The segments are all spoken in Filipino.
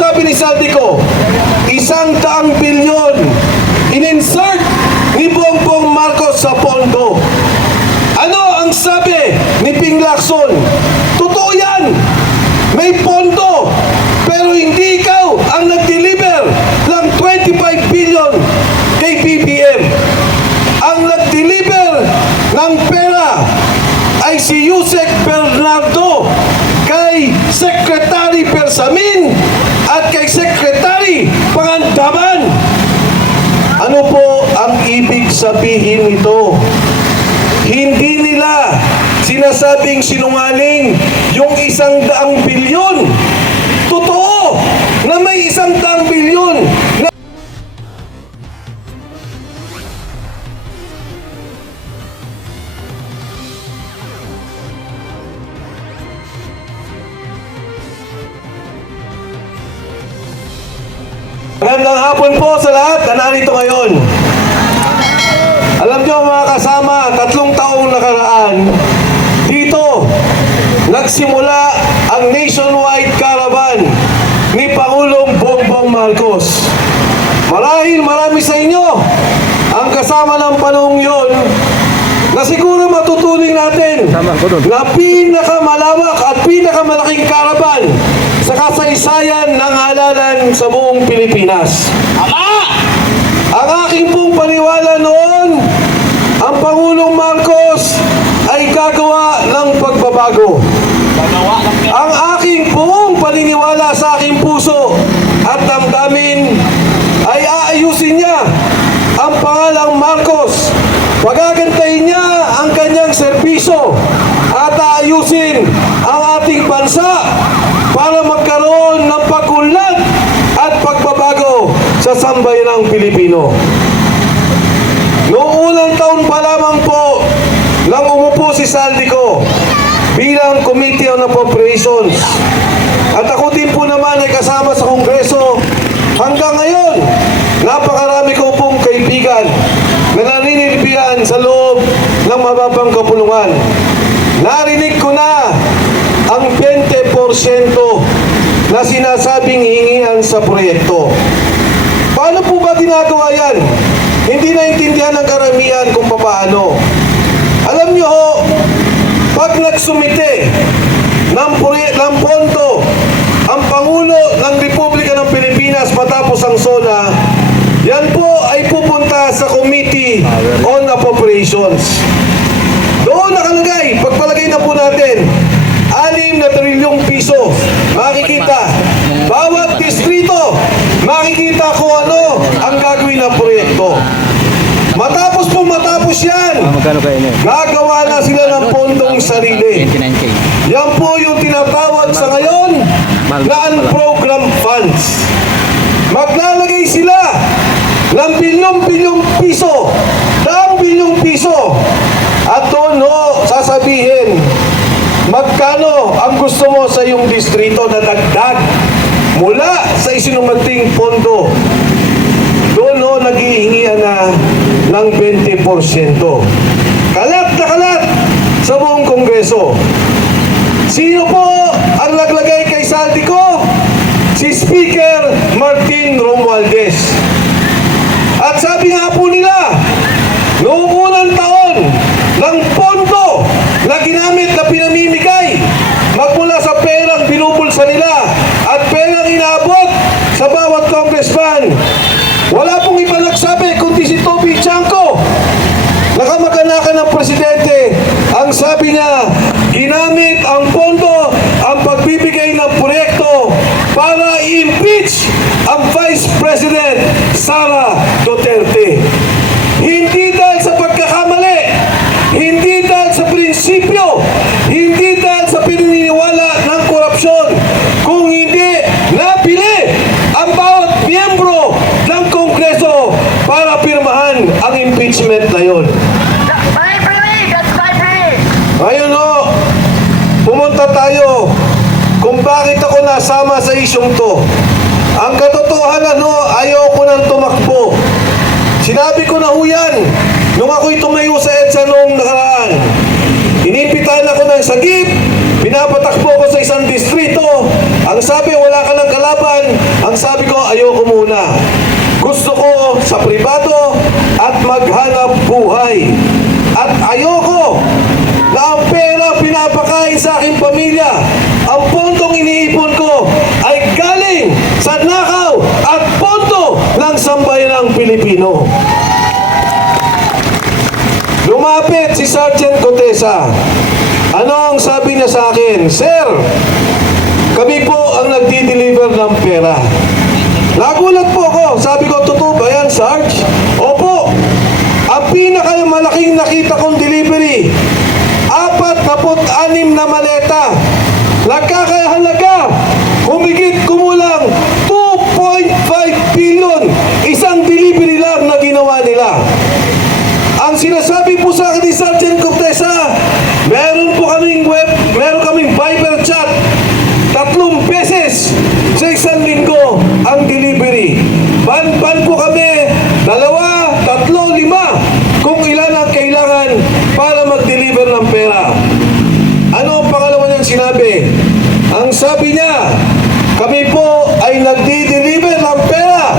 sabi ni Saldico? 100 bilyon in-insert ni Bongbong Marcos sa pondo. Ano ang sabi ni Ping Lacson? Totoo yan, may pondo, pero hindi ikaw ang nag-deliver ng 25 billion kay BBM. Ang nag-deliver ng pera ay si Yusek Bernardo kay Secretary Bersamin at kay Secretary Pangandaman. Ano po ang ibig sabihin nito? Hindi nila sinasabing sinungaling yung 100 bilyon. Totoo na may 100 bilyon na Magandang hapon po sa lahat na narito ngayon. Alam nyo mga kasama, 3 taong nakaraan, dito nagsimula ang nationwide caravan ni Pangulong Bongbong Marcos. Marahil marami sa inyo ang kasama ng panahong yon na siguro matutuning natin na pinakamalawak at pinakamalaking caravan sa kasaysayan ng halalan sa buong Pilipinas. Ang aking pong paniwala noon, ang Pangulong Marcos ay gagawa ng pagbabago. Ang aking pong paniniwala sa aking puso at damdamin ay aayusin niya ang pangalang Marcos. Pagagantahin niya ang kanyang serbisyo at aayusin ang ating bansa para magkaroon ng pag-unlad at pagbabago sa sambayanang Pilipino. Noong unang taon pa lamang po nang umupo si Saldico bilang Committee on Appropriations at ako din po naman ay kasama sa Kongreso, hanggang ngayon napakarami ko pong kaibigan na naninilbihan sa loob ng mababang kapulungan. Narinig ko na ang 20% na sinasabing hingian sa proyekto. Paano po ba ginagawa yan? Hindi naintindihan ng karamihan kung paano. Alam nyo ho, pag nagsumite ng pondo ang Pangulo ng Republika ng Pilipinas matapos ang SONA, yan po ay pupunta sa Committee on Appropriations. Doon nakalagay, pagpalagay na po natin, 6 na trilyong piso. Makikita, bawat distrito, makikita kung ano ang gagawin na proyekto. Matapos yan, gagawa na sila ng pondong sarili. Yan po yung tinatawag sa ngayon na unprogrammed funds. Maglalagay sila ng bilyong piso, daang bilyong piso. At doon ho, sasabihin, magkano ang gusto mo sa iyong distrito na dagdag mula sa isinumating pondo. Doon ho, naghihingian na ng 20%. Kalat na kalat sa buong Kongreso. Sino po ang naglagay kay Saldico? Si Speaker Martin Romualdez. At sabi nga po nila, noong unang taon ng pondo na ginamit na pinamimigay magmula sa perang binubulsa nila at perang inaabot sa bawat congressman, wala pong iba nagsabi kundi si Toby Chanco, nakamag-anakan ng presidente. Ang sabi niya, ginamit ang pondo ang pagbibigay ng proyekto para i-impeach ang Vice President Sara Duterte. Hindi dahil sa pagkakamali, hindi dahil sa prinsipyo, hindi dahil sa pininiwala ng korupsyon, kung hindi nabili ang bawat miyembro ng Kongreso para pirmahan ang impeachment na yun. Ngayon ho, pumunta tayo kung bakit ako nasama sa isyong to. Ang katotohanan ho, ayaw ko nang tumakbo. Sinabi ko na ho yan nung ako'y tumayo sa EDSA noong nakaraan. Inipitan ako ng sagip, pinapatakbo ko sa isang distrito Ang sabi, wala ka ng kalaban. Ang sabi ko, ayoko muna. Gusto ko sa pribado at maghanap buhay. At ayoko na ang pera pinapakain sa aking pamilya. Ang pondong iniipon ko ay galing sa nakaw at pondo ng sambayanang Pilipino. Lumapit si Sergeant Cotesa. Ano ang sabi niya sa akin? Sir, kami po ang nagdi-deliver ng pera. Nagulat po ako. Sabi ko, totoo ba yan, Sarge? Opo. Ang pinakamalaking nakita kong delivery, 46 na maleta. Nagkakahalaga, humigit kumulang 2.5 billion. Isang delivery lang na ginawa nila. Ang sinasabi po sa akin ni Sergeant Cotesa, meron kaming Viber chat 3 beses sa isang linggo ang delivery. Ban po kami 2, 3, 5 kung ilan ang kailangan para mag-deliver ng pera. Ano ang pangalawa niyang sinabi? Ang sabi niya, kami po ay nagdi-deliver ng pera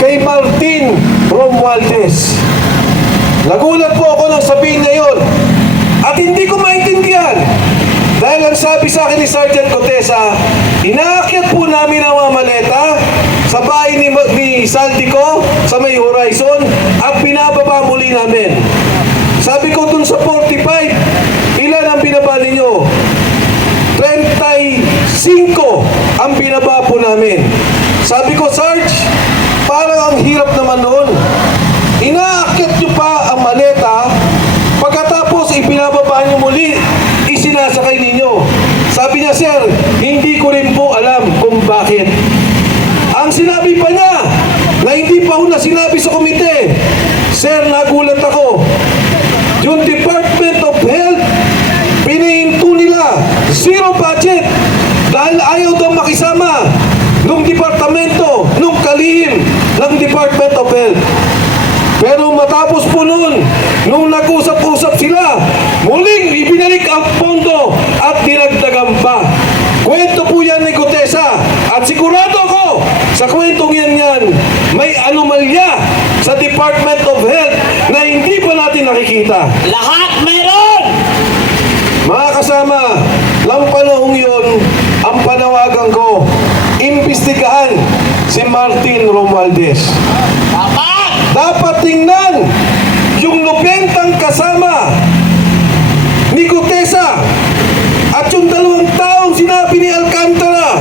kay Martin Romualdez. Nagulat po ako nang sabihin niya yun. At hindi ko maintindihan. Dahil ang sabi sa akin ni Sergeant Cotesa, inaakyat po namin ang mga maleta sa bahay ni Saldico sa may Horizon at binababa muli namin. Sabi ko dun sa 45, ilan ang binaba ninyo? 35 ang binaba po namin. Sabi ko, Sarge, parang ang hirap naman noon. Inaakyat nyo pa ang maleta, pagkatapos ibinababa nyo muli, isinasakay ninyo. Sabi niya, sir, hindi ko rin po alam kung bakit. Ang sinabi pa niya, na hindi pa ho na sinabi sa komite, sir, nagulat ako. Yung Department of Health, pinihinto nila, zero budget, dahil ayaw daw makisama nung departamento, nung kalihim ng Department of Health. Pero matapos po noon, nung nag-usap-usap sila, muling ibinalik ang pondo at dinagdagan pa. Kwento po yan ni Cotesa. At sigurado ko, sa kwentong yan, may anomalya sa Department of Health na hindi pa natin nakikita. Lahat meron! Mga kasama, lang panahong yun, ang panawagan ko, imbestigahan si Martin Romualdez. Dapat tingnan yung 90 kasama ni Cotesa at yung 2 taong sinabi ni Alcantara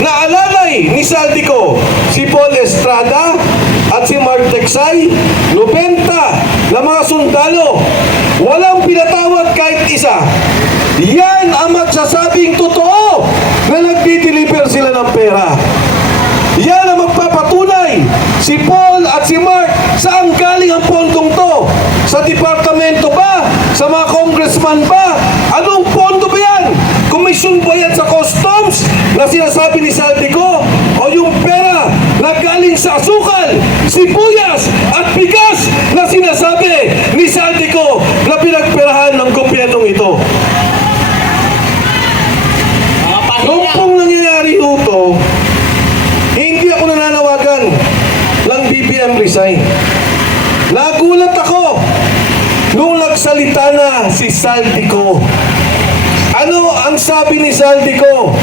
na alalay ni Saldico, si Paul Estrada at si Mark Texay, 90 na mga sundalo, walang pinatawad kahit isa. Yan ang magsasabing totoo na nagdi-deliver sila ng pera. Yan ang magpapatunay, si Paul at si Mark, saan galing ang pondong to? Sa departamento ba? Sa mga congressman ba? Anong pondo ba yan? Komisyon ba yan sa customs na sinasabi ni Saldico? O yung pera na galing sa asukal, sibuyas at bigas na sinasabi ni Saldico na pinagperahan ng gobyernong ito? Nung pong nangyayari ito, hindi ako nananawagan ng BBM resign. Nagulat ako nung nagsalita na si Saldico. Ano ang sabi ni Saldico?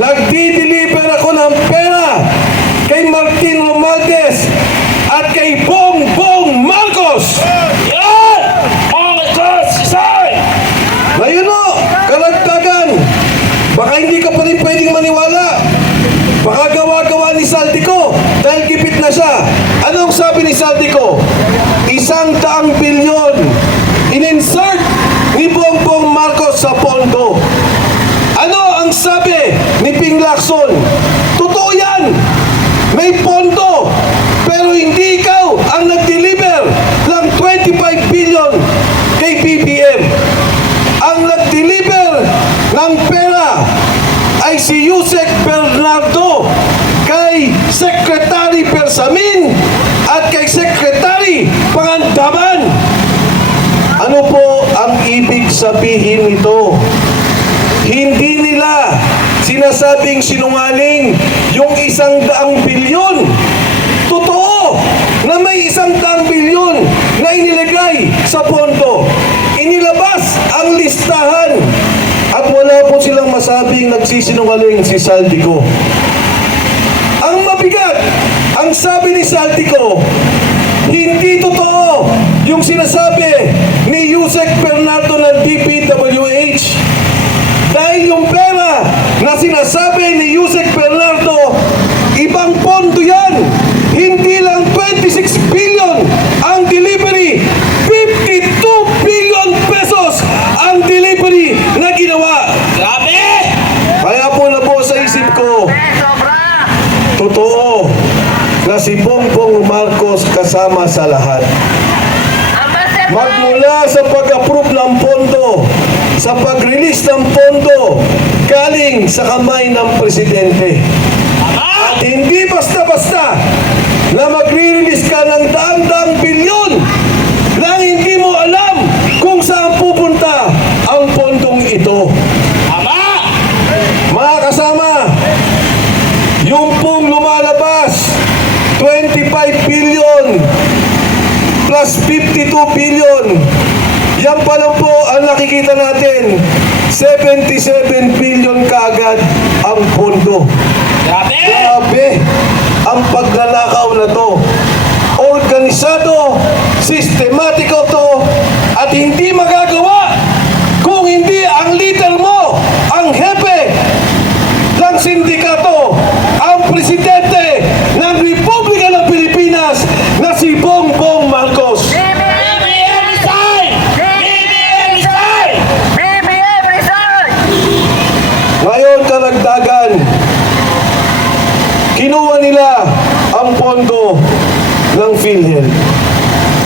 Nagdi-deliver ako ng pera kay Martin Romualdez at kay Bongbong Marcos. Yan! Marcos! Isay! Ngayon o, karagdagan. Baka hindi ka pa rin pwedeng maniwala. Baka gawa-gawa ni Saldico dahil gipit na siya. Anong sabi ni Saldico? 100 bilyon in-insert ni Bongbong Marcos sa pondo. Ano ang sabi ni Ping Lacson? Totoo yan! May pondo, pero hindi ikaw ang nag-deliver ng 25 billion kay BBM. Ang nag-deliver ng pera ay si Yusek Bernardo kay Secretary Bersamin at kay Secretary Pangandaman. Ano po ang ibig sabihin nito? Hindi nila sinasabing sinungaling yung 100 bilyon. Totoo na may 100 bilyon na inilagay sa pondo. Inilabas ang listahan at wala po silang masabing nagsisinungaling si Saldico. Ang mabigat, ang sabi ni Saldico, hindi totoo yung sinasabi ni Yusek Bernardo ng DPWH. Dahil yung pera na sinasabi ni Yusek Bernardo, ibang pondo yan. Hindi lang 26 billion ang delivery, 52 billion pesos ang delivery na ginawa. Grabe! Kaya po na po sa isip ko, totoo na si Bongbong Marcos kasama sa lahat. Magmula sa pag-approve ng pondo, sa pag-release ng pondo, galing sa kamay ng presidente. Tama! At hindi basta-basta na magre-release ka ng daang-daang bilyon nang hindi mo alam kung saan pupunta ang pondong ito. Tama! Mga kasama, yung pong lumalabas, 25 billion plus 52 billion, yan pa lang po ang nakikita natin, 77 billion kaagad ang pondo. Grabe! Grabe ang paglalakaw na to. Organisado, sistematiko to, at hindi magagawa kung hindi ang leader mo, ang hepe ng sindikato, ang presidente ng Republika ng Pilipinas na si Bongbong Marcos. BBM resign! BBM resign! BBM resign! Ngayon karagdagan, kinuha nila ang pondo ng PhilHealth.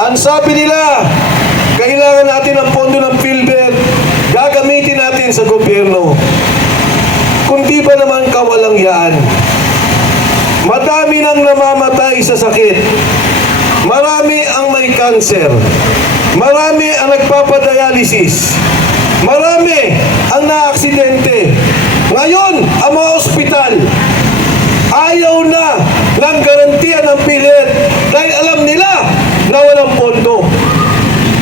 Ang sabi nila, kailangan natin ang pondo ng PhilHealth, gagamitin natin sa gobyerno. Kundi ba naman kawalang yaan? Madami nang namamatay sa sakit. Marami ang may cancer. Marami ang nagpapadialysis. Marami ang naaksidente. Ngayon, ang mga ospital, ayaw na ng garantiya ng PhilHealth dahil alam nila na walang pondo.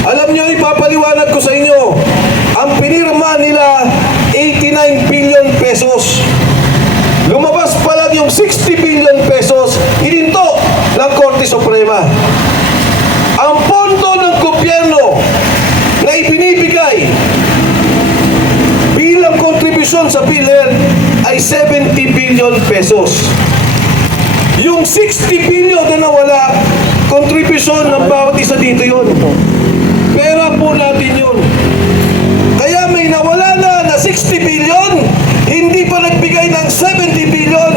Alam niyo, ipapaliwanag ko sa inyo, ang pinirma nila 89 billion pesos. Lumabas pa lang yung 60 billion pesos hininto ng Korte Suprema. Ang pondo ng gobyerno na ibinibigay bilang kontribusyon sa PhilHealth ay 70 billion pesos. Yung 60 billion na nawala, kontribusyon ng bawat isa dito yun. Pera po natin yun. Kaya may nawala na 60 billion, hindi pa nagbigay ng 70 billion,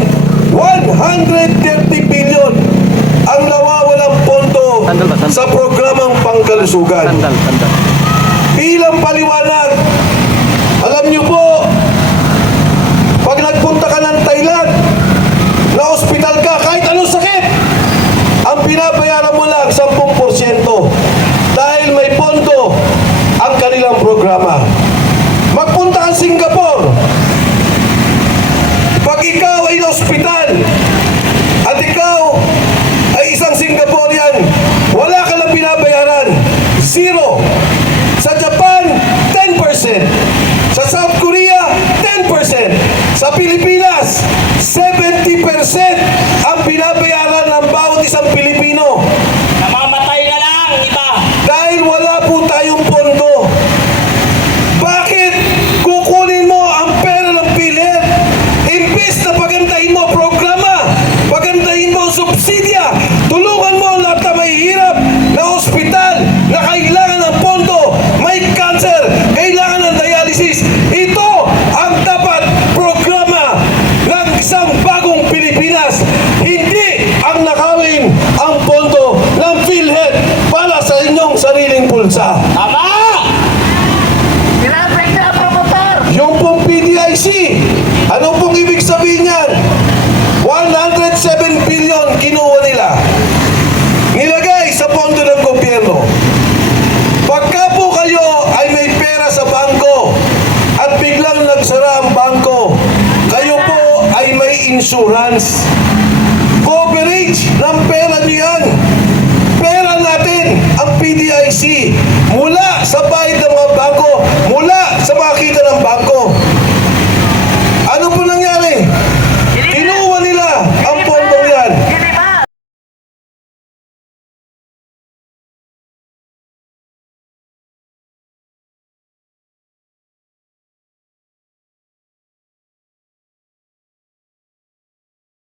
130 billion ang nawawalang pondo sa programang pangkalusugan. Bilang paliwanag, alam niyo po, pag nagpunta ka ng Thailand, na ospital ka, kahit anong sakit, ang binabayaran mo lang 10% dahil may pondo ang kanilang programa. Magpunta ka sa Singapore, pag ikaw ay na-ospital at ikaw ay isang Singaporean, wala ka lang binabayaran, 0. Sa Japan, 10%. Sa South Korea, 10%. Sa Pilipinas, 70% ang binabayaran ng bawat isang Pilipino. Namamatay na lang, iba! Dahil wala po tayong pondo. Bakit kukunin mo ang pera ng PhilHealth? Imbis na pagandahin mo ang programa, pagandahin mo ang subsidya, tulungan mo ang lahat na mahihirap na ospital na kailangan ng pondo, may cancer, kailangan ng dialysis. Ito ang dapat programa ng isang bagong Pilipinas. Hindi ang nakawin ang pondo ng PhilHealth para sa inyong sariling pulsa. Tama! Sinabing na promotor! Yung pong PDIC, ano pong ibig sabihin yan? 107 billion kinuha nila. Nilagay sa pondo ng gobyerno. Pagka po kayo ay may pera sa bangko at biglang nagsara ang bangko, kayo po insurance. Coverage ng pera niyo yan. Pera natin ang PDIC mula sa bayad ng mga